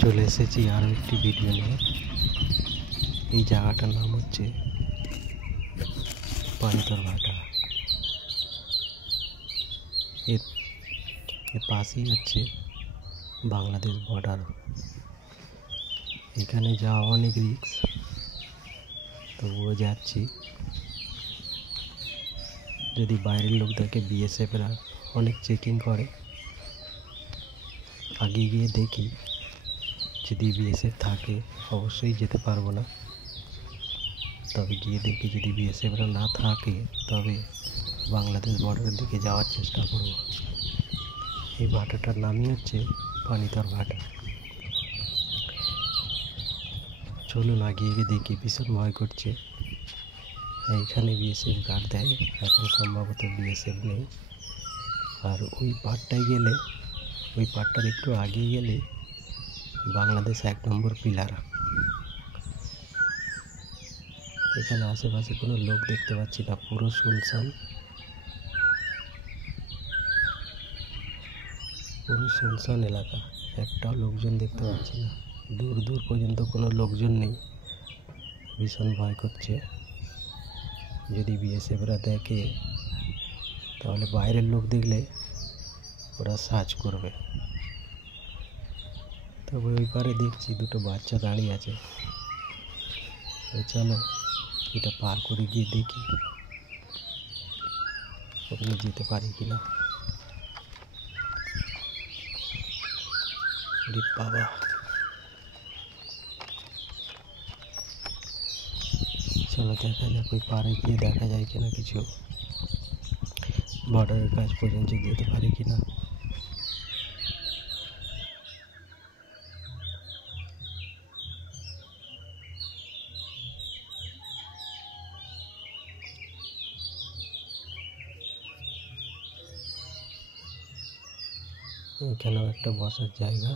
চলে এসেছি আরও একটি ভিডিও নিয়ে। এই জায়গাটার নাম হচ্ছে পানিতর ভাটা। এর পাশেই হচ্ছে বাংলাদেশ বর্ডার। এখানে যাওয়া অনেক রিস্ক, তবুও যাচ্ছি। যদি বাইরের লোক দেখে, বিএসএফরা অনেক চেকিং করে। আগে গিয়ে দেখি, যদি বিএসএফ থাকে অবশ্যই যেতে পারবো না। তবে গিয়ে দেখি যদি বিএসএফরা না থাকে তবে বাংলাদেশ বর্ডারের দিকে যাওয়ার চেষ্টা করব। এই ভাটাটার নামই হচ্ছে পানিতর ভাটা। চলুন আগে গিয়ে দেখি। ভীষণ ভয় করছে। এইখানে বিএসএফ গার্ড দেয়, এখন সম্ভবত বিএসএফ নেই। আর ওই পাড়টায় গেলে, ওই পাড়টার একটু আগে গেলে বাংলাদেশ 1 নম্বর পিলার। এখানে আশেপাশে কোনো লোক দেখতে পাচ্ছি না, পুরো শুনশান, পুরো শুনশান এলাকা। একটাও লোকজন দেখতে পাচ্ছি না, দূর দূর পর্যন্ত কোনো লোকজন নেই। ভীষণ ভয় করছে। যদি বিএসএফরা দেখে তাহলে বাইরের লোক দেখলে ওরা সার্চ করবে। তবে ওই পারে দেখছি দুটো বাচ্চা দাঁড়িয়ে আছে। চলো এটা পার করে গিয়ে দেখি ওখানে যেতে পারি কিনা। বাবা, চলো দেখা যাক ওই পারে গিয়ে দেখা যায় কিনা, কিছু বর্ডারের কাছ পর্যন্ত যেতে পারি কিনা। এখানেও একটা বসার জায়গা,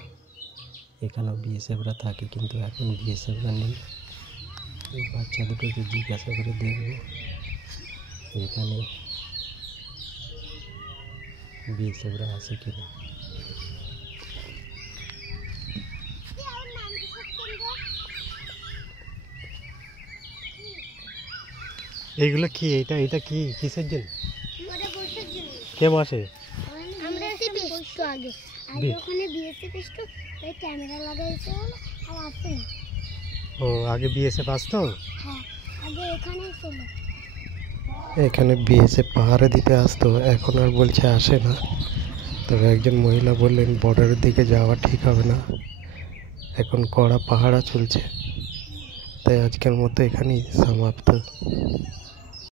এখানেও বিএসএফরা থাকে, কিন্তু এখন বিএসএফরা নেই। এই বাচ্চা দুটোকে জিজ্ঞাসা করে দেখবো এখানে বিএসএফরা আছে কিনা। এইগুলো কি? এটা কি কিসের জন্য? কে বসে? ও, আগে বিএসএফ আসতো। এখানে বিএসএফ পাহারা দিতে আসতো, এখন আর বলছে আসে না। তবে একজন মহিলা বললেন বর্ডারের দিকে যাওয়া ঠিক হবে না, এখন কড়া পাহারা চলছে। তাই আজকের মতো এখানেই সমাপ্ত।